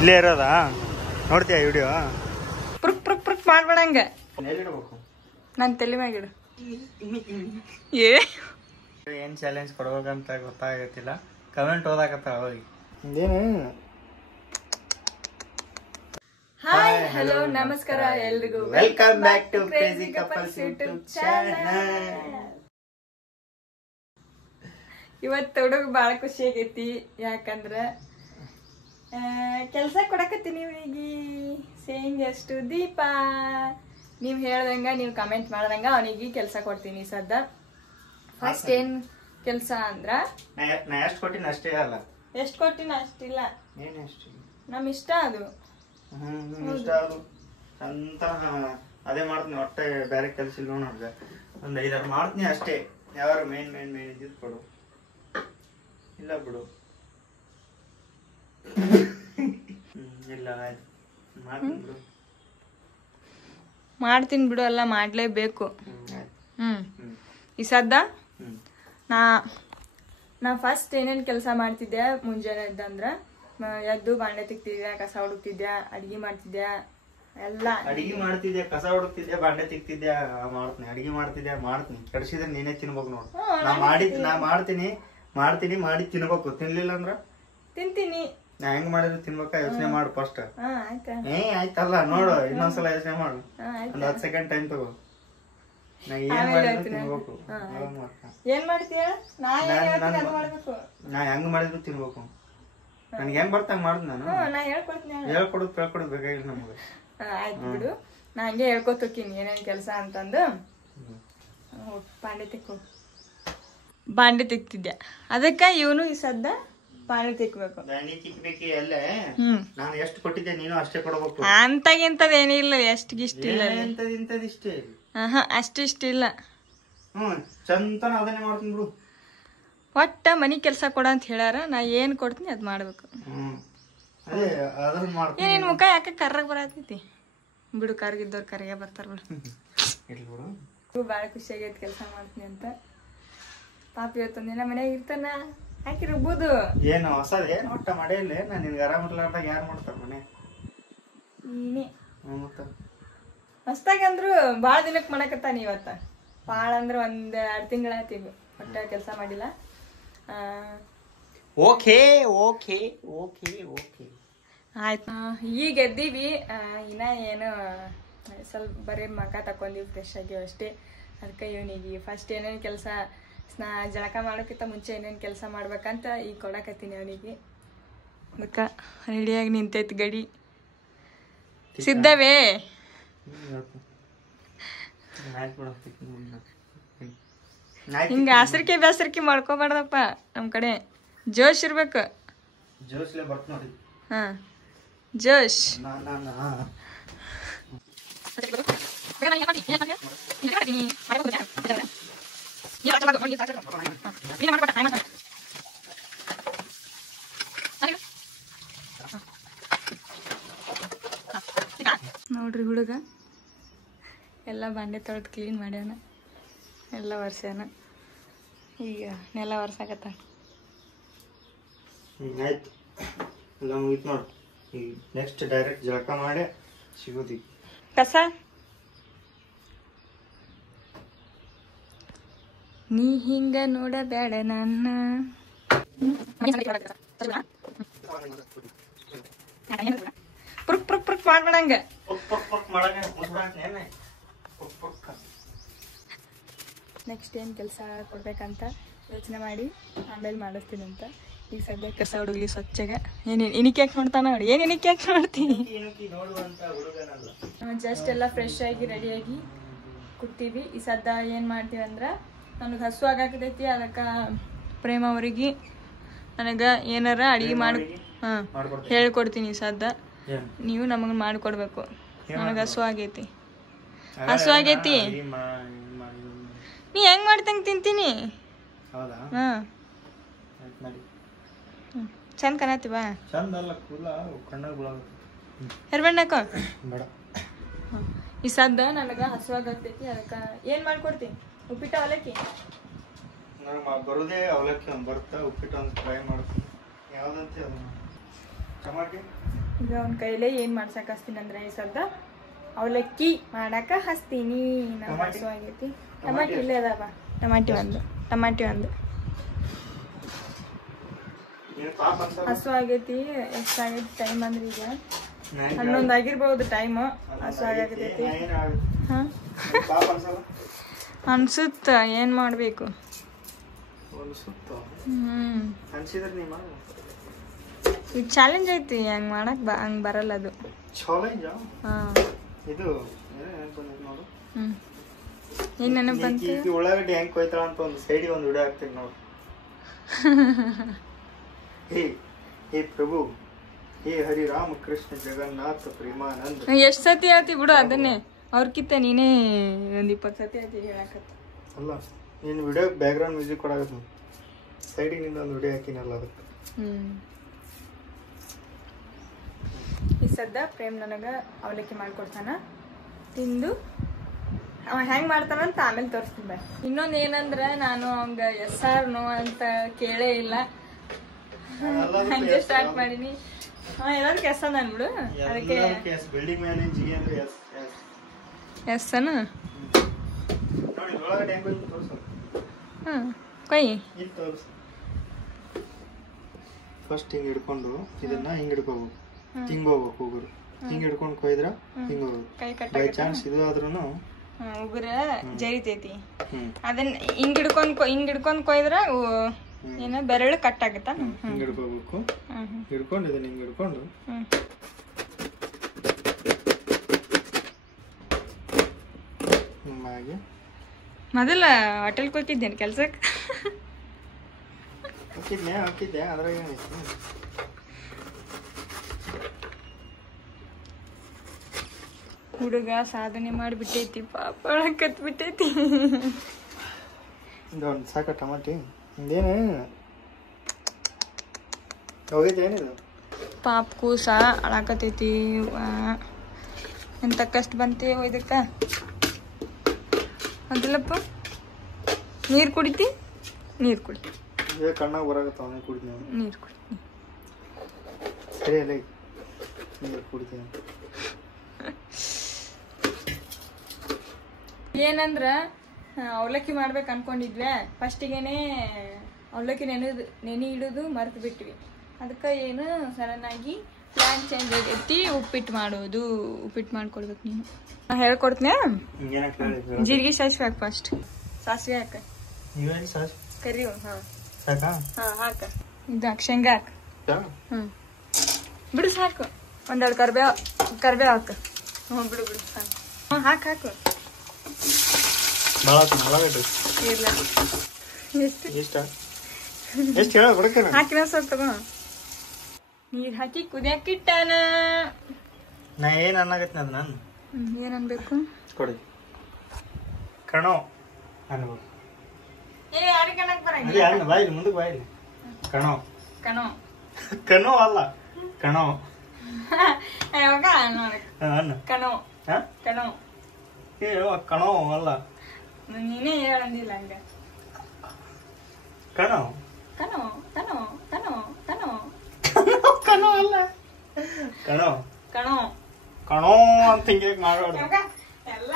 ಇಲ್ಲೇ ಇರೋದಾ? ನೋಡ್ತೀಯ ವಿಡಿಯೋ? ಪುರುಕ್ ಪುರುಕ್ ಪುರುಕ್ ಮಾಡ್ಬೇಡ ಹಂಗ. ನಾನು ತಲೆ ಮ್ಯಾಗಿಡು. ಏನ್ ಚಾಲೆಂಜ್ ಕೊಡ್ಬೇಕಂತ ಗೊತ್ತಾಗತ್ತಿಲ್ಲ. ಕಮೆಂಟ್ ಓದಾಕತ್ತಾರ ಹೋಗಿ. ಹಾಯ್ ಹಲೋ ನಮಸ್ಕಾರ ಎಲ್ರಿಗೂ. Welcome back to crazy couples YouTube channel. ಇವತ್ತು ಹುಡುಗ ಬಾಳ ಖುಷಿ ಆಗೈತಿ. ಯಾಕಂದ್ರ ಕೆಲ್ಸ ಕೊಡಕತ್ತೀನಿ ಇವನಿಗೆ. ಸೇಯಿಂಗ್ ಎಷ್ಟು ದೀಪ ನೀವ್ ಹೇಳ್ದಂಗ, ನೀವ್ ಕಮೆಂಟ್ ಮಾಡ್ದಂಗ ಅವನಿಗೆ ಕೆಲ್ಸ ಕೊಡ್ತೀನಿ. ಸದ್ದ ಫಸ್ಟ್ ಏನ್ ಕೆಲ್ಸ ಅಂದ್ರ ನಾ ಎಷ್ಟು ಕೊಟ್ಟಿನ ಅಷ್ಟೇ ಅಲ್ಲ, ಎಷ್ಟ್ ಕೊಟ್ಟಿನ ಅಷ್ಟಿಲ್ಲ, ನಮ್ ಇಷ್ಟ ಅದು. ಇಷ್ಟ ಅದು ಅಂತ ಅದೇ ಮಾಡ್ತೀನಿ. ಒಟ್ಟೆ ಬೇರೆ ಕೆಲ್ಸ ಇಲ್ಲ ನೋಡ್ಗ. ಒಂದ್ 5-6 ಮಾಡ್ತೀನಿ ಅಷ್ಟೇ. ಯಾರು ಮೇನ್ ಇದ್ದಿದ್ ಕೊಡು, ಇಲ್ಲ ಬಿಡು. ಇಲ್ಲ ಆಯ್ತು ಮಾಡ್ತೀನಿ ಬಿಡು. ಮಾಡ್ತೀನಿ ಬಿಡು, ಎಲ್ಲ ಮಾಡ್ಲೇಬೇಕು. ಈ ಸದ್ದ ನಾ ಫಸ್ಟ್ ಏನೇನ್ ಕೆಲಸ ಮಾಡ್ತಿದ್ದೆ ಮುಂಜಾನೆ ಎದ್ದಂದ್ರ, ಎದ್ದು ಬಾಂಡೆ ತಿಕ್ತಿದ್ಯಾ, ಕಸ ಹುಡುಕ್ತಿದ್ಯಾ, ಅಡ್ಗಿ ಮಾಡ್ತಿದ್ಯಾ, ಎಲ್ಲ ಅಡಿಗೆ ಮಾಡ್ತಿದ್ಯಾ, ಕಸ ಹುಡುಕ್ತಿದ್ಯಾ, ಬಾಂಡೆ ತಿಕ್ತಿದ್ಯಾ, ಮಾಡ್ತೀನಿ. ಅಡಿಗೆ ಮಾಡ್ತಿದ್ಯಾ, ಮಾಡ್ತೀನಿ. ಕೆಡ್ಸಿದ್ರೆ ನೀನೇ ತಿನ್ಬೇಕು ನೋಡು. ನಾ ಮಾಡ್ತೀನಿ ಮಾಡಿ ತಿನ್ಬೇಕು. ತಿನ್ಲಿಲ್ಲ ಅಂದ್ರ ತಿಂತೀನಿ. ನಾ ಹೆಂಗ್ ಮಾಡಿದ್ರು ತಿನ್ಬೇಕ. ಯೋಚನೆ ಮಾಡು ಫಸ್ಟ್. ಆಯ್ತಲ್ಲ ನೋಡು, ಇನ್ನೊಂದ್ಸಲ ಯೋಚನೆ ಮಾಡು. ಒಂದ್ 10 ಸೆಕೆಂಡ್ ಟೈಮ್ ತಗೋ. ನಾ ಏನ್ ಮಾಡಿದ್ರು ತಿನ್ಬೇಕು. ಏನ್ ಮಾಡ್ತೀಯ? ನಾ ಹೆಂಗ್ ಮಾಡಿದ್ರು ತಿನ್ಬೇಕು. ನನ್ಗೆ ಹೆಂಗ್ ಬರ್ತಂಗ್ ಮಾಡ್ತೀನಿ ನಾನು. ನಾ ಹೇಳ್ಕೊಡ್ತೀನಿ. ಕೇಳ್ಕೊಡೋದು ಬೇಕಾಗಿಲ್ಲ ನಮ್ಗೆ. ಆಯ್ತು ಬಿಡು, ನಾ ಹಂಗೆ ಹೇಳ್ಕೊತೀನಿ ಏನೇನ್ ಕೆಲ್ಸ ಅಂತಂದು. ಬಾಂಡೆ ತಿಕ್ತಿದ್ದೆ, ಅದಕ್ಕ ಇವನು ಈ ಸದ್ದ ಬಾಂಡೆ ತಿಕ್ಬೇಕು. ತಿಕ್ಬೇಕಿ ಅಲ್ಲೇ. ನಾನು ಎಷ್ಟು ಕೊಟ್ಟಿದ್ದೆ ನೀನು ಅಷ್ಟೇ ಕೊಡ್ಬೇಕು. ಅಂತಗಿಂತದ ಏನಿಲ್ಲ, ಎಷ್ಟಿಗಿಷ್ಟಿಲ್ಲ. ಇಂತದಿಷ್ಟೇ. ಅಷ್ಟಿಷ್ಟಿಲ್ಲ. ಚಂತನ ಅದನ್ನೇ ಮಾಡ್ತೀನಿ ಬಿಡು. ಒಟ್ಟ ಮನಿ ಕೆಲ್ಸ ಕೊಡ ಅಂತ ಹೇಳ್ಯಾರ. ನಾ ಏನ್ ಕೊಡ್ತೀನಿ ಅದ್ ಮಾಡ್ಬೇಕು. ಏನ್ ಮುಖ ಯಾಕೆ ಕರ್ರಗ್ ಬರತೈತಿ ಬಿಡು. ಕರ್ಗಿದ್ದವ್ರು ಕರ್ಗೆ ಬರ್ತಾರ ಬಿಡು. ಬಾಳ ಖುಷಿ ಆಗೈತಿ ಕೆಲ್ಸ ಮಾಡ್ತೀನಿ ಅಂತ. ಪಾಪ ಇವತ್ತೊಂದಿನ ಮನ್ಯಾಗ ಇರ್ತಾನ, ಹಾಕಿ ರುಬ್ಬೋದು. ಏನು ಹೊಸದ ಏನ್ ಒಟ್ಟ ಮಾಡಿಲ್ಲ. ನಾನು ನಿನ್ಗೆ ಆರಾಮ ಇರ್ಲಾರ್ದಾಗ ಯಾರು ಮಾಡ್ತಾರ ಮನೆ? ನೀನೇ ಹೊಸ್ದಾಗ ಅಂದ್ರು ಬಾಳ ದಿನಕ್ ಮಾಡಕತ್ತಾನ. ಇವತ್ತ ಬಾಳ ಅಂದ್ರ 1-2 ತಿಂಗಳ ಆಯ್ತು ಒಟ್ಟ ಕೆಲ್ಸ ಮಾಡಿಲ್ಲ. ಓಕೆ ಆಯ್ತು. ಈಗ ಎದ್ದೀವಿ. ಇನ್ನ ಏನು ಸ್ವಲ್ಪ ಬರೀ ಮಕ ತಕೊಂಡಿವಿ, ಫ್ರೆಶ್ ಆಗಿವಿ ಅಷ್ಟೇ. ಅದಕ್ಕೆ ಇವನಿಗೆ ಫಸ್ಟ್ ಏನೇನು ಕೆಲಸ, ಜಳಕ ಮಾಡೋಕ್ಕಿಂತ ಮುಂಚೆ ಏನೇನು ಕೆಲಸ ಮಾಡ್ಬೇಕಂತ ಈಗ ಕೊಡಕತ್ತೀನಿ ಅವನಿಗೆ. ಅದಕ್ಕೆ ರೆಡಿಯಾಗಿ ನಿಂತೈತಿ ಗಡಿ. ಸಿದ್ಧವೇ? ಹಿಂಗ ಬೇಸರಿಕೆ ಮಾಡ್ಕೋಬಾರ್ದಪ್ಪ. ನಮ್ ಕಡೆ ಜೋಶ್ ಇರ್ಬೇಕು. ಹಾ ಜೋಶ್. ನೋಡ್ರಿ ಹುಡುಗ ಎಲ್ಲ ಬಾಂಡೆ ತೊಳೆದು ಕ್ಲೀನ್ ಮಾಡ್ಯಾನ, ಎಲ್ಲ ಒರ್ಸ್ಯಾನ. ಈಗ ನೆಲ ಒರ್ಸಾಕತ್ತ. ಆಯ್ತು, ಎಲ್ಲ ಮುಗಿತು ನೋಡು. ಈಗ ನೆಕ್ಸ್ಟ್ ಡೈರೆಕ್ಟ್ ಜಳಕ ಮಾಡಿ ಸಿಗೋದಿ ಕಸ. ನೀ ಹಿಂಗ ನೋಡಬೇಡ ನನ್ನ. ಪುರುಕ್ ಪುರುಕ್ ಪುರುಕ್ ಮಾಡ್ಬೇಡಂಗ. ನೆಕ್ಸ್ಟ್ ಏನ್ ಕೆಲಸ ಕೊಡ್ಬೇಕಂತ ಯೋಚನೆ ಮಾಡಿ ಆಮೇಲೆ ಮಾಡಿಸ್ತೀನಿ ಅಂತ. ಈಗ ಸದ್ಯ ಕಸ ಹುಡುಗ್ಲಿ ಸ್ವಚ್ಛಗ. ಏನೇನು ಇನಿಕೆ ಯಾಕೆ ನೋಡ್ತಾನ ನೋಡಿ. ಏನು ಇನಿಕೆ ಯಾಕೆ ನೋಡ್ತೀನಿ? ಜಸ್ಟ್ ಎಲ್ಲ ಫ್ರೆಶ್ ಆಗಿ ರೆಡಿಯಾಗಿ ಕೂತೀವಿ. ಈ ಸದ್ದ ಏನು ಮಾಡ್ತೀವಿ ಅಂದ್ರೆ, ನನಗೆ ಹಸು ಆಗಾಕತೈತಿ. ಅದಕ್ಕೆ ಪ್ರೇಮ ಅವರಿಗೆ ನನಗೆ ಏನಾರ ಅಡುಗೆ ಮಾಡಿ ಹೇಳ್ಕೊಡ್ತೀನಿ. ಈ ಸದ್ದ ನೀವು ನಮಗೆ ಮಾಡಿಕೊಡ್ಬೇಕು. ನನಗೆ ಹಸು ಆಗೈತಿ. ನೀ ಹೆಂಗ್ ಮಾಡ್ತಂಗೆ ತಿಂತೀನಿ. ಹಾಂ ಚಂದ ಕಾಣತ್ತೀವ. ಹೆರ್ಬಣ್ಣಕ್ಕ ಈ ಸದ್ದ ನನಗೆ ಹಸುವಾಗತ್ತೈತಿ. ಅದಕ್ಕೆ ಏನು ಮಾಡ್ಕೊಡ್ತೀನಿ? ಉಪ್ಪಿಟ್ಟು ಅವಲಕ್ಕಿ ಬರೋದೇ ಅವಲಕ್ಕಿ ಬರ್ತಾ. ಉಪ್ಪಿಟ್ಟು ಒಂದು ಟ್ರೈ ಮಾಡ್ತೀನಿ. ಯಾವ್ದಂತೆ ಅದು ಟಮಾಟಿ ಈಗ ಅವ್ನ ಕೈಲೇ ಏನು ಮಾಡ್ಸಕ್ಕೆ ಹಚ್ತೀನಿ ಅಂದ್ರೆ ಈ ಸದ್ದ ಅವಲಕ್ಕಿ ಮಾಡಾಕ ಹಚ್ತೀನಿ. ನಮ್ಮ ಹಸು ಆಗೈತಿ. ಟಮಾಟಿ ಇಲ್ಲೇ ಅದಾವ. ಟಮಾಟಿ ಒಂದು ಹಸು ಆಗೈತಿ. ಎಷ್ಟಾಗೈತಿ ಟೈಮ್ ಅಂದ್ರೆ ಈಗ 11 ಆಗಿರ್ಬೋದು ಟೈಮ್. ಹಸು ಆಗತೈತಿ. ಹಾಂ ಅನ್ಸುತ್ತ ಏನು ಮಾಡಬೇಕು. ಇದು ಚಾಲೆಂಜ್ ಐತಿ. ಹಂಗೆ ಮಾಡಕ್ ಹಂಗೆ ಬರಲ್ಲ ಅದು. ಹಾಂ ಇದು ನೋಡು. ಏನು ನೆನಪು ಬಂತು? ಉಳ್ಳಾಗಡ್ಡಿ ಹೆಂಗೆ ಕೊಯ್ತಾಳ ಅಂತ ಒಂದು ಸೈಡಿಗೆ ಒಂದು ವಿಡಿಯೋ ಹಾಕ್ತೀನಿ ನೋಡು. ಹೇ ಪ್ರಭು, ಹೇ ಹರಿ ರಾಮ ಕೃಷ್ಣ ಜಗನ್ನಾಥ ಪ್ರೇಮಾನಂದ. ಎಷ್ಟು ಸತಿ ಹೇಳ್ತಿ ಬಿಡು ಅದನ್ನೇ. ಅವ್ರಕಿತ್ತ ನೀನೇ ಒಂದು 20 ಸತಿ ಹೇಳ್ತಿ ಹೇಳಕತ್ತ. ಅಲ್ಲ ನೀನು ವಿಡಿಯೋ ಬ್ಯಾಕ್ಗ್ರೌಂಡ್ ಮ್ಯೂಸಿಕ್ ಕೊಡಾಕತ್ತ. ಸೈಡಿಗೆ ನಿಂದ ಒಂದು ವಿಡಿಯೋ ಹಾಕಿನಲ್ಲ ಅದಕ್ಕೆ. ಈ ಸದ್ದ ಪ್ರೇಮ್ ನನಗೆ ಅವಲಕ್ಕಿ ಮಾಡ್ಕೊಡ್ತಾನ. ತಿಂದು ಅವ ಹೆಂಗೆ ಮಾಡ್ತಾನಂತ ಆಮೇಲೆ ತೋರಿಸ್ತೀನಿ ಬಾ. ಇನ್ನೊಂದು ಏನಂದ್ರೆ ನಾನು ಅವಂಗ SR ನೋ ಅಂತ ಕೇಳೇ ಇಲ್ಲ. ಹಂಗೆ ಸ್ಟಾರ್ಟ್ ಮಾಡೀನಿ. ಎಲ್ಲರೂ ಕೆಸ ನಾನು ಬಿಡು. ಅದಕ್ಕೆ ಬಿಲ್ಡಿಂಗ್ ಮೇಲೆ ಜಿ ಅಂದ್ರೆ ಎಸ್ ಅನ ನೋಡಿ ಒಳಗಡೆ ಹೆಂಗೆ ಹೋಗಿ ತೋರಿಸು. ಕೈ ಇಲ್ಲಿ ತೋರಿಸು. ಫಸ್ಟ್ ಹಿಂಗೆ ಹಿಡ್ಕೊಂಡು ಇದನ್ನ ಹಿಂಗೆ ಹಿಡ್ಕೋಬೇಕು. ಹಿಂಗೆ ಹೋಗ್ಬೇಕು ಉಗುರು. ಹಿಂಗೆ ಹಿಡ್ಕೊಂಡು ಕೊಯ್ದ್ರ ಹಿಂಗೆ ಹೋಗ್ಬೇಕು. ಬೈ ಚಾನ್ಸ್ ಇದು ಆದ್ರೂ ಉಗುರ ಜರಿತೈತಿ. ಅದನ್ನ ಹಿಂಗೆ ಹಿಡ್ಕೊಂಡು ಕೊಯ್ದ್ರ ಏನ ಬೆರಳು ಕಟ್ ಆಗತ್ತಾ? ಹಿಂಗೆ ಹಿಡ್ಕೋಬೇಕು. ಹಿಡ್ಕೊಂಡು ಇದನ್ನ ಹಿಂಗೆ ಹಿಡ್ಕೊಂಡು ಹಾಗೆ. ಮೊದಲ ಹೋಟೆಲ್ಗೆ ಹೋಗಿದ್ದೇನೆ ಕೆಲ್ಸಕ್ಕೆ. ಹಾಕಿದ್ದೆ ಅದ್ರಾಗ ಏನೈತಿ. ಹುಡುಗ ಸಾಧನೆ ಮಾಡಿಬಿಟ್ಟೈತಿ. ಪಾಪ ಕತ್ಬಿಟ್ಟೈತಿ. ಒಂದು ಸಾಕ ಟಮಾಟಿ ಇದೇನು ಹೋಗೈತಿ ಏನಿದು? ಪಾಪ ಕೂಸ ಅಳಾಕತೈತಿ. ಎಂತ ಕಷ್ಟ ಬಂತೆ ಇದಕ್ಕ. ಅದಿಲ್ಲಪ್ಪ. ನೀರು ಕುಡಿತಿ? ನೀರು ಕುಡಿ. ಕಣ್ಣಾಗ ಬರಾಕತ್ತಾವ. ಕುಡಿತೀನಿ. ನೀರು ಕುಡಿತೀನಿ. ಸರಿ ಅಲ್ಲ ನೀರು ಕುಡಿತೀನಿ. ಏನಂದ್ರ ಅವಲಕ್ಕಿ ಮಾಡ್ಬೇಕು ಅನ್ಕೊಂಡಿದ್ವಿ. ಫಸ್ಟಿಗೆನೆ ಅವಲಕ್ಕಿ ನೆನೆ ಇಡೋದು ಮರ್ತು ಬಿಟ್ವಿ. ಅದಕ್ಕೆ ಏನು ಸಡನ್ ಆಗಿ ಪ್ಲಾನ್ ಚೇಂಜ್ ಆಗೈತಿ. ಉಪ್ಪಿಟ್ಟು ಮಾಡೋದು. ಉಪ್ಪಿಟ್ಟು ಮಾಡ್ಕೊಡ್ಬೇಕು ನೀನು. ನಾನು ಹೇಳ್ಕೊಡ್ತೀನಿ. ಜೀರಿಗೆ ಸಾಸಿವೆ ಹಾಕ. ಫಸ್ಟ್ ಸಾಸಿವೆ ಹಾಕ. ಕರಿವು. ಹಾಕ. ಇದು ಹಾಕ. ಶೇಂಗಾ ಹಾಕ. ಬಿಡು ಸಾಕು. ಒಂದೆರಡು ಕರ್ಬೇವು ಹಾಕ. ಬಿಡು ಸಾಕು. ಹಾಕು. ಹಾಕಿನ ಸ್ವಲ್ಪ ತಗೋ. ನೀರ್ ಹಾಕಿ ಕುದಿಯಾಕಿಟ್ಟಾನ. ನಾ ಏನ್ ಅನ್ನಾಗತ್ತೀನಿ ಅದ್ ನಾನು ಏನ್ ಅನ್ಬೇಕು ಕೊಡಿ. ಕಣೋ ಅನ್ಬೇಕು. ಬಾಯಿಲಿ ಮುಂದಕ್ಕೆ ಬಾಯಿಲಿ. ಕಣೋ ಕಣೋ ಅಲ್ಲ ಕಣೋ. ಕಣೋ ಕಣೋ ಅಲ್ಲ. ನೀನೇ ಹೇಳಂದಿಲ್ಲ ಹಂಗ. ಕಣೋ ಕಣೋ ಕಣೋ ಕಣೋ ಕಣೋ ಕಣೋ ಅಲ್ಲ. ಕಣೋ ಕಣೋ ಕಣೋ ಅಂತ ಹಿಂಗೆ ಮಾಡೋದು. ಎಲ್ಲ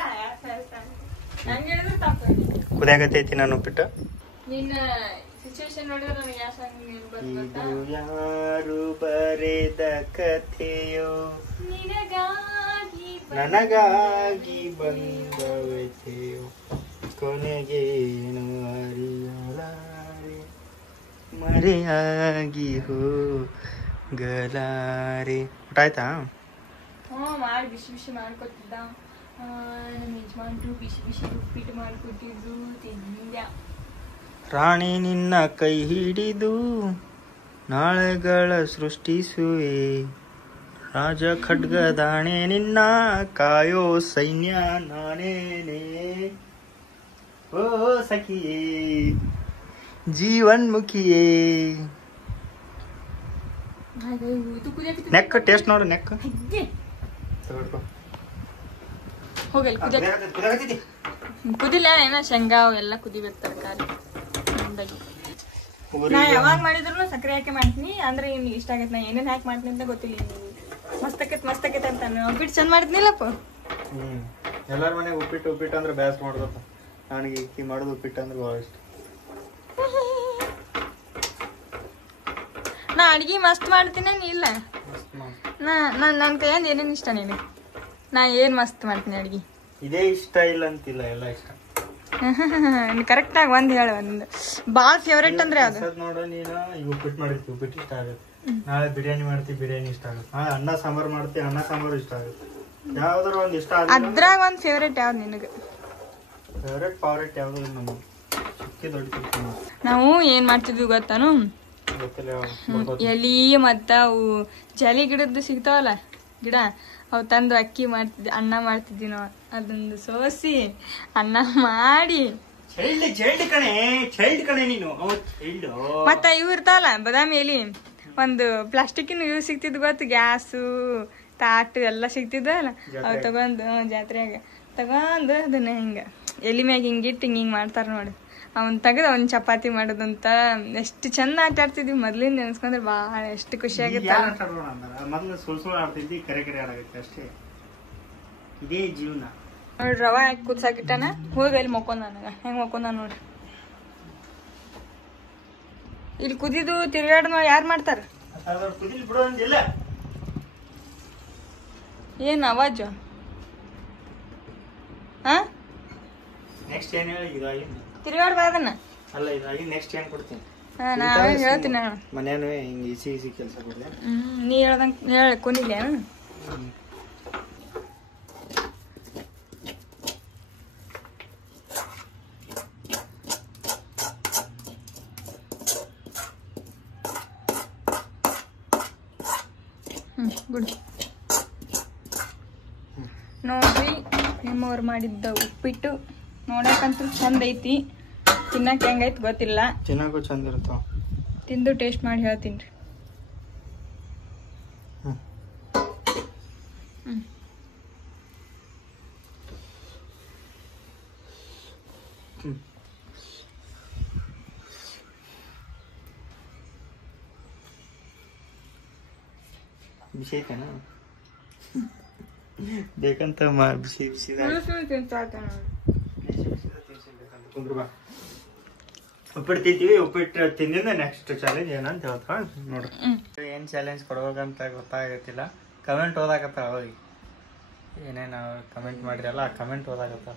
ನಂಗೆ ಹೇಳಿದ್ರೆ ತಪ್ಪು. ಕುದಿಯಾಗತ್ತೈತಿ ನಾನು ಉಪ್ಪಿಟ್ಟು. ನಿನ್ನ ಸಿಚುವೇಶನ್ ನೋಡಿದ್ರೆ ನನಗೆ ಯಾವ ಸಾಂಗ್ ಇದು ಯಾರು ಬರೆದ ಕಥೆಯೋ ನನಗಾಗಿ ಬಂದವತೆಯೋ ಕೊನೆಗೇನು ಅರಿಯಲಾರೆ ಮರೆಯಾಗಿ ಹೋಗಲಾರೆ. ಊಟ ಆಯ್ತಾ? ಮಾಡಿ ಬಿಸಿ ಬಿಸಿ ಮಾಡ್ಕೊತಿದ್ದ. ನಮ್ಮ ಯಜಮಾನ್ರು ಬಿಸಿ ಬಿಸಿ ಉಪ್ಪಿಟ್ಟು ಮಾಡ್ಕೊಟ್ಟಿದ್ರು. ತಿಂದ ರಾಣಿ ನಿನ್ನ ಕೈ ಹಿಡಿದು ನಾಳೆಗಳ ಸೃಷ್ಟಿಸುವೆ. ರಾಜ ಖಡ್ಗದಾಣೆ ನಿನ್ನ ಕಾಯೋ ಸೈನ್ಯ ನಾನೇನೆ. ಓ ಸಖಿಯೇ ಜೀವನ್ಮುಖಿಯೇ. ನೆಕ್ ಟೇಸ್ಟ್ ನೋಡು. ನೆಕ್ ಹೋಗಲ್ ಕುದಿಲ್ಲ. ಏನ ಶೇಂಗಾ ಎಲ್ಲ ಕುದಿಬೇಕು. ತರಕಾರಿ ನಾ ಯಾವಾಗ ಮಾಡಿದ್ರು ಸಕ್ಕರೆ ಹಾಕಿ ಮಾಡ್ತೀನಿ ಅಂದ್ರೆ ನಿಮ್ಗೆ ಇಷ್ಟ ಆಗತ್ತೆ. ನಾ ಏನೇನ್ ಹಾಕಿ ಮಾಡ್ತೀನಿ ಅಂತ ಗೊತ್ತಿಲ್ಲ. ಮಸ್ತ್ ಆಕೈತೆ ಅಂತ ಉಪ್ಪಿಟ್ಟು ಚಂದ ಮಾಡಿದ್ನಿಲ್ಲಪ್ಪ. ಎಲ್ಲಾರ ಮನೆಗೆ ಉಪ್ಪಿಟ್ಟು ಅಂದ್ರೆ ಬೇಸರ ಮಾಡ್ಕೊತ. ನನಗೆ ಈಕಿ ಮಾಡೋದು ಉಪ್ಪಿಟ್ಟು ಅಂದ್ರೆ ಭಾಳ ಇಷ್ಟ. ನಾ ಅಡ್ಗಿ ಮಸ್ತ್ ಮಾಡ್ತೀನಿ ಇಲ್ಲ. ನನ್ನ ಕೈಯಿಂದ ಏನೇನು ಇಷ್ಟ ನೀನು? ನಾ ಏನ್ ಮಸ್ತ್ ಮಾಡ್ತೀನಿ ಅಡ್ಗಿ. ಇದೇ ಇಷ್ಟ ಇಲ್ಲ ಅಂತಿಲ್ಲ, ಎಲ್ಲ ಇಷ್ಟ. ಕರೆಕ್ಟ್ ಆಗಿ ಒಂದ್ ಹೇಳ. ಒಂದು ಬಾಳ ಫೇವ್ರೇಟ್ ಅಂದ್ರೆ ಅದು ನೋಡ. ನೀನು ಈಗ ಉಪ್ಪಿಟ್ಟು ಮಾಡಿರ್ತೀವಿ, ಉಪ್ಪಿಟ್ಟು ಇಷ್ಟ ಆಗುತ್ತೆ. ನಾಳೆ ಬಿರಿಯಾನಿ ಮಾಡ್ತೀವಿ, ಬಿರಿಯಾನಿ ಇಷ್ಟ ಆಗುತ್ತೆ. ನಾಳೆ ಅನ್ನ ಸಾಂಬಾರು ಮಾಡ್ತೀವಿ, ಅನ್ನ ಸಾಂಬಾರು ಇಷ್ಟ ಆಗುತ್ತೆ. ಯಾವ್ದಾರ ಒಂದ್ ಇಷ್ಟ ಆಗುತ್ತೆ. ಅದ್ರಾಗ ಒಂದ್ ಫೇವ್ರೇಟ್ ಯಾವ್ದು ನಿನಗೆ? ಫೇವ್ರೇಟ್ ಯಾವ್ದು ನಮಗೆ ದೊಡ್ಡ. ನಾವು ಏನ್ ಮಾಡ್ತಿದ್ವಿ ಗೊತ್ತಾನು? ಎಲಿ ಮತ್ತ ಅವು ಜಲಿ ಗಿಡದ್ದು ಸಿಗ್ತಾವಲ್ಲ ಗಿಡ, ಅವು ತಂದು ಅಕ್ಕಿ ಮಾಡ್ತಿದ್ವಿ, ಅನ್ನ ಮಾಡ್ತಿದ್ವಿ ನಾವು. ಅದೊಂದು ಸೋಸಿ ಅನ್ನ ಮಾಡಿ ಮತ್ತ ಇವು ಇರ್ತಾವಲ್ಲ ಬಾದಾಮಿ ಎಲಿ, ಒಂದು ಪ್ಲಾಸ್ಟಿಕ್ಕಿನ ಇವು ಸಿಗ್ತಿದ್ ಗೊತ್ತು, ಗ್ಯಾಸು ತಾಟು ಎಲ್ಲ ಸಿಗ್ತಿದ್ವಲ್ಲ, ಅವು ತಗೊಂಡು ಜಾತ್ರೆಯಾಗ ತಗೊಂಡು ಅದನ್ನ ಹಿಂಗ ಎಲಿ ಮ್ಯಾಗ ಹಿಂಗಿಟ್ಟು ಹಿಂಗ್ ಮಾಡ್ತಾರ ನೋಡಿ. ಅವ್ನ್ ತೆಗೆದು ಅವ್ನ ಚಪಾತಿ ಮಾಡೋದಂತ ಎಷ್ಟು ಚಂದ ಆಟ ಆಡ್ತಿದ್ವಿ. ಮೊದ್ಲಿಂದ ನೆನ್ಸ್ಕೊಂಡ್ರೆ ಬಾಳ ಎಷ್ಟು ಖುಷಿ ಆಗುತ್ತೆ. ಮೊದ್ಲು ಸುಳ್ಳು ಆಡ್ತಿದ್ವಿ, ಕರೆ ಆಡಾಗುತ್ತೆ ಅಷ್ಟೇ. ಇದೇ ಜೀವನ. ನೋಡ್ರಿ ರವಾ ಹಾಕಿ ಕುದ್ಸಾಕಿಟ್ಟಾನ, ಹೋಗಿ ಅಲ್ಲಿ ಮಕ್ಕೊಂದ ನನಗ ಹೆಂಗ್ ಮಕ್ಕೊಂದ ನೋಡ್ರಿ. ಇಲ್ಲಿ ಕುದಿದು ತಿರ್ಗಾಡ್ ಯಾರು ಮಾಡ್ತಾರ? ಏನ್ ಅವಾಜು? ನೆಕ್ಸ್ಟ್ ಏನ್ ಹೇಳಿ? ತಿರ್ಗಾಡ್ಬಾರ್ದನ್ನ ಅಲ್ಲ, ಇದಾಗಿ ನೆಕ್ಸ್ಟ್ ಏನ್ ಕೊಡ್ತೀನಿ? ನಾವೇ ಹೇಳ್ತೀನಿ ನಾನು. ಮನೇನು ಹಿಂಗ ಈಸಿ ಕೆಲಸ ಕೊಡ್ದೆ. ನೀ ಹೇಳ್ದಂಗ ಹೇಳ ಕೊನಿಲ್ಲ. ಗುಡ್. ನೋಡ್ರಿ ನಿಮ್ಮವ್ರು ಮಾಡಿದ್ದ ಉಪ್ಪಿಟ್ಟು ನೋಡಕ್ಕಂತೂ ಚಂದ ಐತಿ. ತಿನ್ನಕ್ ಹೆಂಗೈತಿ ಗೊತ್ತಿಲ್ಲ. ತಿನ್ನಕ್ಕೂ ಚಂದ ಇರ್ತಾವ. ತಿಂದು ಟೇಸ್ಟ್ ಮಾಡಿ ಹೇಳ್ತೀನಿ. ಬಿಸಿ ಐತೆನ? ಬೇಕಂತ ಬಿಸಿ ಉಪ್ಪಿಟ್ಟು ತಿಂತೀವಿ. ಉಪ್ಪಿಟ್ಟು ತಿಂದಿಂದ ನೆಕ್ಸ್ಟ್ ಚಾಲೆಂಜ್ ಏನಂತ ಹೇಳ್ತಾ ನೋಡ್ರಿ. ಏನ್ ಚಾಲೆಂಜ್ ಕೊಡ್ಬೇಕಂತ ಗೊತ್ತಾಗತ್ತಿಲ್ಲ. ಕಮೆಂಟ್ ಓದಾಕತ್ತಾರ ಅವಾಗ ಏನೇನು ಕಮೆಂಟ್ ಮಾಡಿರಲ್ಲ, ಆ ಕಮೆಂಟ್ ಓದಾಕತ್ತಾರ.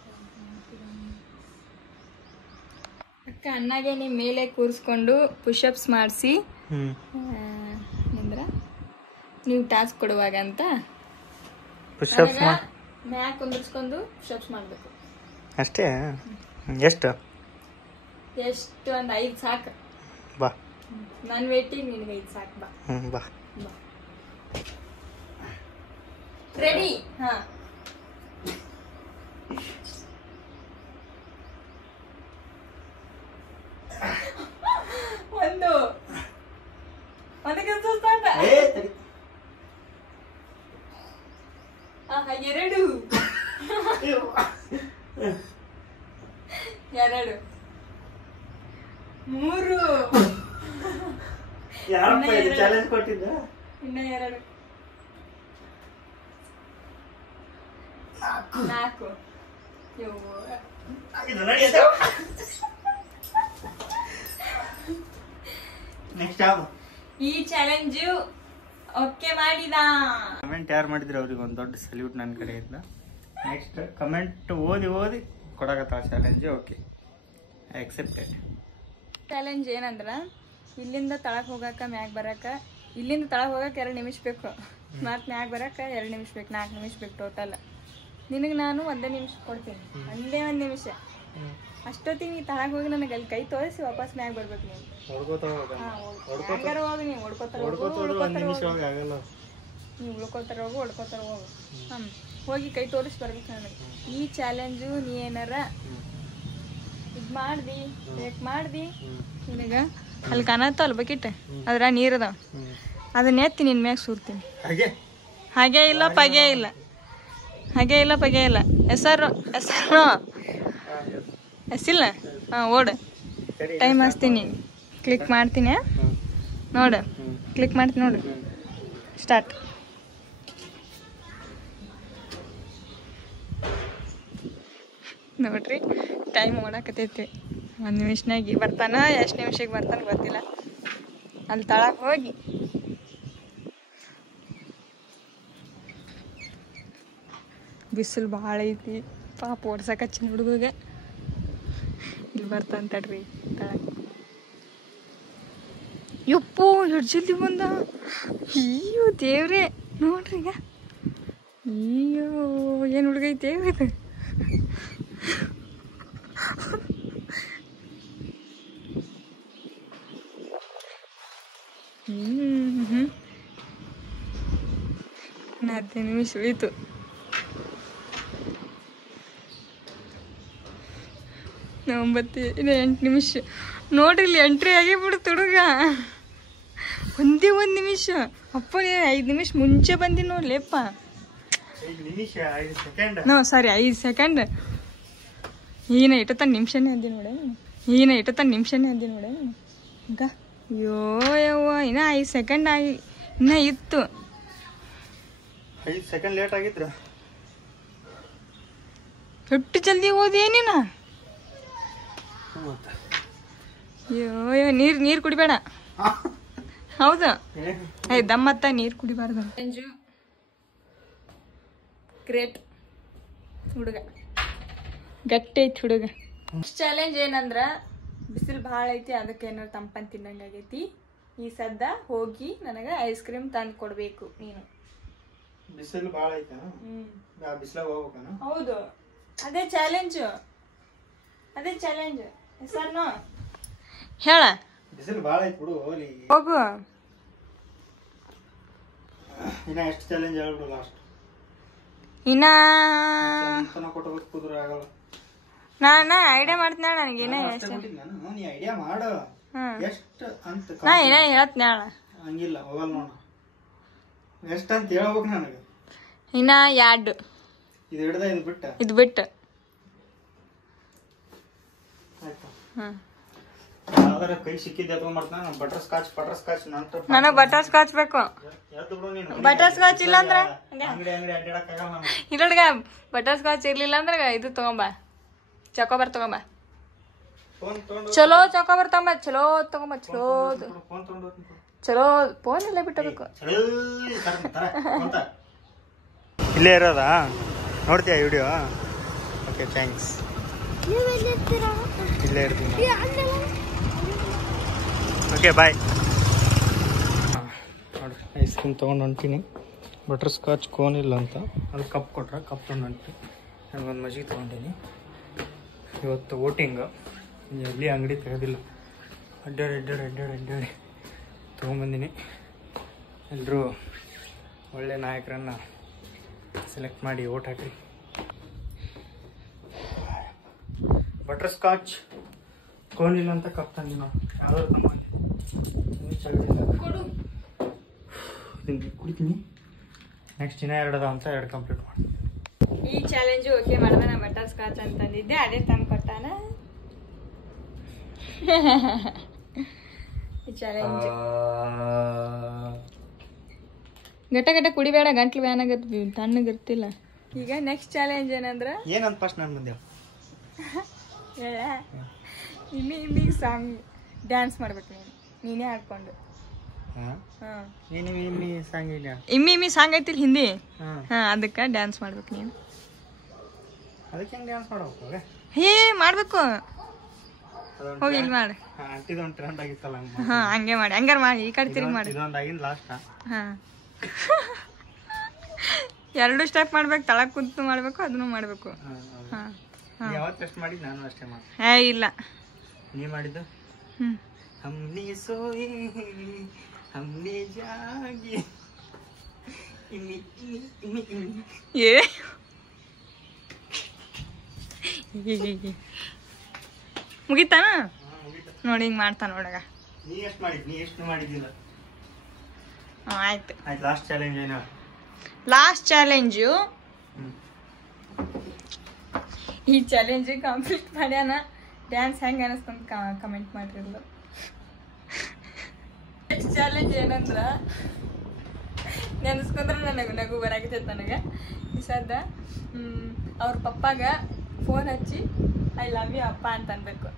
ಅಕ್ಕ ಅಣ್ಣಗೆ ನಿಮ್ ಮೇಲೆ ಕೂರಿಸ್ಕೊಂಡು ಪುಷಪ್ಸ್ ಮಾಡಿಸಿ ಅಂದ್ರ ನೀವು ಟಾಸ್ಕ್ ಕೊಡುವಾಗ ಅಂತ ಪುಷಪ್ಸ್ ಮ್ಯಾಕ್ ಕುಂದಿರ್ಸ್ಕೊಂಡು ಪುಷಪ್ಸ್ ಮಾಡ್ಬೇಕು ಅಷ್ಟೇ. ಎಷ್ಟು ಒಂದ್ 5 ಸಾಕು. ಬಾ, ನನ್ ವೇಟಿಗೆ ನಿನಗೆ 5 ಸಾಕು. ಬಾ ಬಾ. ರೆಡಿ? ಹಾ. ಒಂದಕ್ಕೆ 2 3 ಚಾಲೆಂಜ್ ಕೊಟ್ಟಿದ್ದ. ಇನ್ನ 2 4 ನೆಕ್ಸ್ಟ್ ಯಾವ ಈ ಚಾಲೆಂಜ್ ಓಕೆ ಮಾಡಿದ. ಕಮೆಂಟ್ ಯಾರು ಮಾಡಿದ್ರೆ ಅವ್ರಿಗೆ ಒಂದು ದೊಡ್ಡ ಸಲ್ಯೂಟ್ ನನ್ನ ಕಡೆಯಿಂದ. ನೆಕ್ಸ್ಟ್ ಕಮೆಂಟ್ ಓದಿ ಕೊಡಕತ್ತಾಳ ಚಾಲೆಂಜ್. Okay, accepted. ಚಾಲೆಂಜ್ ಏನಂದ್ರ ಇಲ್ಲಿಂದ ತಳಕ್ ಹೋಗಾಕ ಮ್ಯಾಗ ಬರಾಕ, ಇಲ್ಲಿಂದ ತಳಕ್ ಹೋಗಾಕ 2 ನಿಮಿಷ ಬೇಕು, ಮತ್ತೆ ಮ್ಯಾಗ ಬರಾಕ 2 ನಿಮಿಷ ಬೇಕು, 4 ನಿಮಿಷ ಬೇಕು ಟೋಟಲ್. ನಿನಗೆ ನಾನು 1 ನಿಮಿಷ ಕೊಡ್ತೀನಿ, ಒಂದೇ 1 ನಿಮಿಷ. ಅಷ್ಟೊತ್ತಿಗೆ ನೀ ತಳಗ್ ಹೋಗಿ ನನಗೆ ಅಲ್ಲಿ ಕೈ ತೋರಿಸಿ ವಾಪಸ್ ಮ್ಯಾಗ ಬರ್ಬೇಕು. ನೀವು ಹೊಡ್ಕೋತಾರ ಹೋಗಿ, ನೀವು ಹೊಡ್ಕೋತಾರ ಹೋಗು. ಹೋಗಿ ಕೈ ತೋರಿಸಿ ಬರ್ಬೇಕು ನನಗೆ. ಈ ಚಾಲೆಂಜು ನೀ ಏನಾರ ಇದು ಮಾಡ್ದಿ ನಿನಗ ಅಲ್ಲಿ ಕಾಣತ್ತಲ್ಲ ಬಕೆಟ್, ಅದ್ರ ನೀರದ ಅದನ್ನ ಎತ್ತಿ ನಿನ್ ಮ್ಯಾಗ ಸೂರ್ತೀನಿ. ಹಾಗೆ ಇಲ್ಲ ಪಗೆ ಇಲ್ಲ ಹೆಸರು ಹೆಸಿಲ್ಲ. ಓಡ್ ಟೈಮ್ ಹಚ್ತೀನಿ. ಕ್ಲಿಕ್ ಮಾಡ್ತೀನಿ ನೋಡು. ಕ್ಲಿಕ್ ಮಾಡ್ತೀನಿ ನೋಡು. ಸ್ಟಾರ್ಟ್. ನೋಡ್ರಿ ಟೈಮ್ ಓಡಾಕತೈತಿ. 1 ನಿಮಿಷನಾಗಿ ಬರ್ತಾನ, ಎಷ್ಟು ನಿಮಿಷಕ್ಕೆ ಬರ್ತಾನ ಗೊತ್ತಿಲ್ಲ. ಅಲ್ಲಿ ತಳಕ್ಕೆ ಹೋಗಿ ಬಿಸಿಲು ಭಾಳ ಐತಿ ಪಾಪ ಓಡ್ಸಕಚ್ಚಿ ಹುಡುಗಗೆ. ಇಲ್ಲಿ ಬರ್ತಾನ ತಡ್ರಿ ತಳಕ್ಕೆ. ಯಪ್ಪು ಎಷ್ಟು ಜಲ್ದಿ ಬಂದ. ಅಯ್ಯೋ ದೇವ್ರೆ ನೋಡ್ರಿ ಈಗ. ಅಯ್ಯೋ ಏನು ಹುಡುಗೈತೆ ಇದು. ಇನ್ನು 15 ನಿಮಿಷ ಉಳಿತು. ಇನ್ನು 8 ನಿಮಿಷ. ನೋಡ್ರಿ ಇಲ್ಲಿ ಎಂಟ್ರಿ ಆಗೇ ಬಿಡುತ್ತೆ ಹುಡುಗ. ಒಂದೇ 1 ನಿಮಿಷ. ಅಪ್ಪ 5 ನಿಮಿಷ ಮುಂಚೆ ಬಂದಿ ನೋಡ್ಲಿಪ್ಪ. 5 ಸೆಕೆಂಡ್. ಈನ ಇಟ್ಟತನ ನಿಮಿಷನೇ ಅಂದಿ ನೋಡ. ಈಗ ಅಯ್ಯೋ ಯವ್ವ ಇನ್ನ 5 ಸೆಕೆಂಡ್ ಆಗಿ ಇನ್ನ ಇತ್ತು. 5 ಸೆಕೆಂಡ್ ಲೇಟ್ ಆಗಿದ್ರ ಎಷ್ಟು ಜಲ್ದಿ ಹೋದೇನಿನ. ಅಯ್ಯೋ ನೀರು ಕುಡಿಬೇಡ. ಹೌದು ದಮ್ಮತ್ತ ನೀರು ಕುಡಿಬಾರ್ದು. ಗ್ರೇಟ್ ಹುಡುಗ, ಗಟ್ಟಿ ಐತಿ ಹುಡುಗ. ಚಾಲೆಂಜ್ ಏನಂದ್ರ ಬಿಸಿಲು ಭಾಳ ಐತಿ, ಅದಕ್ಕೆ ಏನಾರು ತಂಪನ್ ತಿನ್ನಂಗಾಗೈತಿ. ಈ ಸದ್ದ ಹೋಗಿ ನನಗೆ ಐಸ್ ಕ್ರೀಮ್ ತಂದು ಕೊಡ್ಬೇಕು ನೀನು. ಬಿಸಿಲು ಭಾಳ ಐತಾ? ಬಿಸಿಲಾಗ ಹೋಗ್ಬೇಕನ? ಹೌದು, ಅದೇ ಚಾಲೆಂಜ್ ಹೆಸರ್ನು ಹೇಳ. ಬಿಸಿಲು ಭಾಳ ಐತಿ ಬಿಡು ಹೋಗು. ಇನ್ನ ಎಷ್ಟು ಚಾಲೆಂಜ್ ಹೇಳ್ಬಿಡು ಲಾಸ್ಟ್. ಇನ್ನ ಕೊಟ್ಟಬೇಕು ಕುದುರೆ ಆಗಲ್ಲ. ನಾನು ಐಡಿಯಾ ಮಾಡ್ತೀನಿ ನನಗೇನ ನೀ ಐಡಿಯಾ ಮಾಡು ಎಷ್ಟು ಅಂತ. ನಾ ಏನ ಹೇಳ್ತೀನಿ ಹಂಗಿಲ್ಲ ಹೋಗಲ್ಲ ನೋಡ. ಎಷ್ಟು ಅಂತ ಹೇಳ್ಬೇಕು ನನಗೆ. ಇನ್ನ 2 ಇದು ಹಿಡ್ದ ಇದು ಬಿಟ್ಟು ಯಾವ್ದಾರ ಕೈ ಸಿಕ್ಕಿದ್ದೆ ತಗೊಂಡ್ಬರ್ತಾನ. ಬಟರ್ ಸ್ಕಾಚ್ ನನಗೆ ಬಟರ್ ಸ್ಕಾಚ್ ಬೇಕು. ಬಟರ್ ಸ್ಕಾಚ್ ಇಲ್ಲ ಅಂದ್ರೆ ಇಲ್ಲಡ್ಗ ಬಟರ್ ಸ್ಕಾಚ್ ಇರ್ಲಿಲ್ಲ ಅಂದ್ರೆ ಇದು ತಗೊಂಬ, ಚಕೋಬಾರ್ ತಗೊಂಬ. ಚಲೋ ಚಕೋಬಾರ್ ತಗೊಂಬ. ಚಲೋ ಫೋನ್ ಇಲ್ಲೇ ಬಿಟ್ಟಬೇಕು. ಇಲ್ಲೇ ಇರೋದಾ? ನೋಡ್ತೀಯಾ ವಿಡಿಯೋ? Okay thanks. ಇಲ್ಲೇ ಇರ್ತೀನಿ. Okay bye. ನೋಡ್ರಿ ಐಸ್ ಕ್ರೀಮ್ ತೊಗೊಂಡು ಹೊಂಟೀನಿ. ಬಟರ್ ಸ್ಕಾಚ್ ಕೋನ್ ಇಲ್ಲ ಅಂತ ಅದು ಕಪ್ ಕೊಟ್ರೆ ಕಪ್ ತೊಗೊಂಡು ಹೊಂಟಿ. ನನಗೊಂದು ಮಜ್ಜಿಗೆ ತೊಗೊಂಡೀನಿ. ಇವತ್ತು ವೋಟಿಂಗು, ಎಲ್ಲಿ ಅಂಗಡಿ ತೆಗೆದಿಲ್ಲ. ಅಡ್ಡಾಡಿ ತೊಗೊಂಬಂದಿನಿ. ಎಲ್ಲರೂ ಒಳ್ಳೆ ನಾಯಕರನ್ನು ಸೆಲೆಕ್ಟ್ ಮಾಡಿ ಓಟ್ ಹಾಕಿ. ಬಟರ್ ಸ್ಕಾಚ್ ಕೋನ್ ಇಲ್ಲ ಅಂತ ಕಪ್ ತಂದಿ ನಾವು. ಯಾವ್ದಾದ್ರು ಕುಡಿತೀನಿ. ನೆಕ್ಸ್ಟ್ ಇನ್ನ 2 ಅದಾವ ಅಂತ 2 ಕಂಪ್ಲೀಟ್ ಮಾಡಿ. ಈ ಚಾಲೆಂಜು ಓಕೆ ಮಾಡಿದೆ. ನಾ ಬಟರ್ ಸ್ಕಾಚ್ ಅಂತಂದಿದ್ದೆ, ಅದೇ ತಂದು ಕೊಟ್ಟಾನ. ಈ ಚಾಲೆಂಜ್ ಗಟ್ಟ ಕುಡಿಬೇಡ, ಗಂಟ್ಲು ಬ್ಯಾನ್ ಆಗತ್ತೆ, ತಣ್ಣಗಿರ್ತಿಲ್ಲ. ಈಗ ನೆಕ್ಸ್ಟ್ ಚಾಲೆಂಜ್ ಏನಂದ್ರೆ ಏನಂತ ಫಸ್ಟ್ ನಾನು ಬಂದೆ ಹೇಳ. ಇಮ್ಮಿಗೆ ಸಾಂಗ್ ಡ್ಯಾನ್ಸ್ ಮಾಡ್ಬೇಕು ನೀನೇ ಹಾಡ್ಕೊಂಡು. ಇಮ್ಮಿ ಸಾಂಗ್ ಐತಿಲ್ ಹಿಂದಿ, ಅದಕ್ಕೆ ಡ್ಯಾನ್ಸ್ ಮಾಡ್ಬೇಕು ನೀನು. ಅದಕ್ಕೆ ಹೆಂಗೆ ಡ್ಯಾನ್ಸ್ ಮಾಡ್ಬೇಕು? ಹೇ ಮಾಡ್ಬೇಕು. ಹೋಗಿ ಇಲ್ಲಿ ಮಾಡಿ. ಅಂಟಿದೊಂದು ಟ್ರೆಂಡ್ ಆಗಿತ್ತಲ್ಲ, ಹಂಗೆ ಮಾಡಿ. ಹಂಗಾರ ಮಾಡಿ, ಈ ಕಡೆ ತಿರುಗಿ ಮಾಡಿ. ಇದೊಂದಾಗಿಂದ ಲಾಸ್ಟ್. 2 ಸ್ಟೆಪ್ ಮಾಡ್ಬೇಕು. ತಳಕ್ ಕುಂತು ಮಾಡ್ಬೇಕು, ಅದನ್ನು ಮಾಡ್ಬೇಕು. ಯಾವತ್ತು ಎಷ್ಟು ಮಾಡಿದ್ದು ನಾನು ಅಷ್ಟೇ ಮಾಡಿ. ಇಲ್ಲ ನೀ ಮಾಡಿದ್ದು ಹಮ್ನಿ ಸೋಯೆ ಹಮ್ನಿ ಜಾಗಿ ಏ ಮುಗಿತಾನ ನೋಡಿ. ಹಿಂಗೆ ಮಾಡ್ತಾನ ನೋಡಗ. ನೀ ಎಷ್ಟು ಮಾಡಿದ್? ನೀ ಎಷ್ಟು ಮಾಡಿದ್ದಿಲ್ಲ. ಆಯ್ತು. ಲಾಸ್ಟ್ ಚಾಲೆಂಜ್ ಏನೋ? ಲಾಸ್ಟ್ ಚಾಲೆಂಜು ಈ ಚಾಲೆಂಜ್ ಕಂಪ್ಲೀಟ್ ಮಾಡ್ಯಾನ. ಡ್ಯಾನ್ಸ್ ಹೆಂಗೆ ಅನಿಸ್ತಂತ ಕಮೆಂಟ್ ಮಾಡಿರಲ್ಲ. ಚಾಲೆಂಜ್ ಏನಂದ್ರ ನೆನೆಸ್ಕೊಂಡ್ರೆ ನನಗೆ ನಗು ಬರಾಕತ್ತೈತೆ ನನಗೆ ಈ ಸದ್ದ ಅವ್ರ ಪಪ್ಪಾಗ ಫೋನ್ ಹಚ್ಚಿ ಐ ಲವ್ ಯು ಅಪ್ಪ ಅಂತ ಅನ್ಬೇಕು.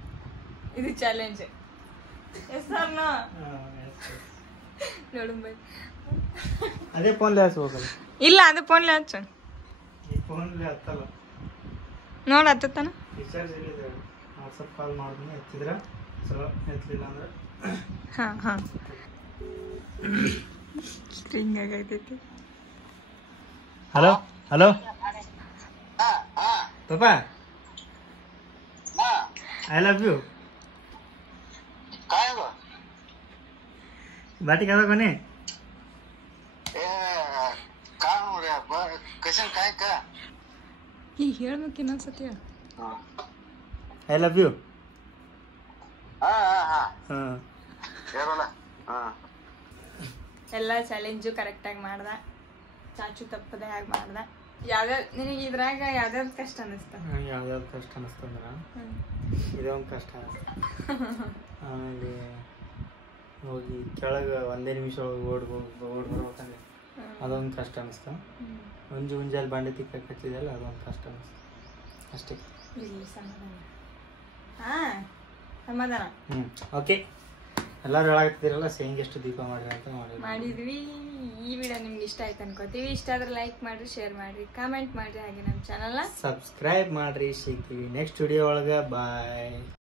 ಇದು ಚಾಲೆಂಜ್. ಎಸ್ ಸರ್ ನೋಡು ಬೈ. ಅದೇ ಫೋನ್ಲೆ ಹಚ್ಬೇಕಲ್ಲ. ಇಲ್ಲ ಅದು ಫೋನ್ಲೆ ಹಚ್ಚು. ಈ ಫೋನ್ಲೆ ಹತ್ತಲ್ಲ. ನೋಡು ಹತ್ತಾನ. ರಿಚಾರ್ಜ್ ಇಲ್ಲಿದೆ. ವಾಟ್ಸಪ್ ಕಾಲ್ ಮಾಡಿದ್ನಿ ಎತ್ತಿದ್ರ ಚಲೋ, ಎತ್ತಲಿಲ್ಲ ಅಂದ್ರೆ ಹಾಂ ಹಿಂಗಾಗೈತಿ. ಹಲೋ ಹಲೋ ಪಾಪ ಐ ಲವ್ ಯು. बाटी का कोणी ಹೇಳ್ಬೇಕು ಇನ್ನೊಂದ್ಸತಿ. I love you. ಎಲ್ಲ ಚಾಲೆಂಜು ಕರೆಕ್ಟಾಗಿ ಮಾಡ್ದ, ಚಾಚು ತಪ್ಪದೆ ಹಾಗೆ ಮಾಡ್ದ. ಯಾವ್ಯಾವ ನಿನಗೆ ಇದ್ರಾಗ ಯಾವ್ದಾವ್ದು ಕಷ್ಟ ಅನ್ನಿಸ್ತ? ಯಾವ್ದಾವ್ದು ಕಷ್ಟ ಅನ್ನಿಸ್ತಂದ್ರ ಇದೊಂದು ಕಷ್ಟ ಆಮೇಲೆ ಹೋಗಿ ಕೆಳಗೆ ಒಂದೇ ನಿಮಿಷ ಒಳಗೆ ಓಡ್ ಬರ್ಬೇಕಂದ್ರೆ ಅದೊಂದು ಕಷ್ಟ ಅನ್ನಿಸ್ತು. ಮುಂಜಾನೆ ಬಾಂಡೆ ತಿಕ್ಕಕ್ಕೆ ಹಚ್ಚಿದೆಲ್ಲ ಅದೊಂದು ಕಷ್ಟ ಅನ್ನಿಸ್ತು ಅಷ್ಟೇ. ಸಮಾಧಾನ. ಓಕೆ, ಎಲ್ಲರೂ ಹೇಳಾಕತ್ತಿರಲ್ಲ ಸೇಂಗ್ ಎಷ್ಟು ದೀಪ ಮಾಡ್ರಿ ಅಂತ ಮಾಡಿದ್ವಿ. ಈ ವಿಡಿಯೋ ನಿಮ್ಗೆ ಇಷ್ಟ ಆಯ್ತು ಅನ್ಕೋತೀವಿ. ಇಷ್ಟ ಆದ್ರೆ ಲೈಕ್ ಮಾಡ್ರಿ, ಶೇರ್ ಮಾಡ್ರಿ, ಕಾಮೆಂಟ್ ಮಾಡ್ರಿ, ಹಾಗೆ ನಮ್ಮ ಚಾನಲ್ನ ಸಬ್ಸ್ಕ್ರೈಬ್ ಮಾಡ್ರಿ. ಸಿಗ್ತೀವಿ ನೆಕ್ಸ್ಟ್ ವಿಡಿಯೋ ಒಳಗೆ. ಬಾಯ್.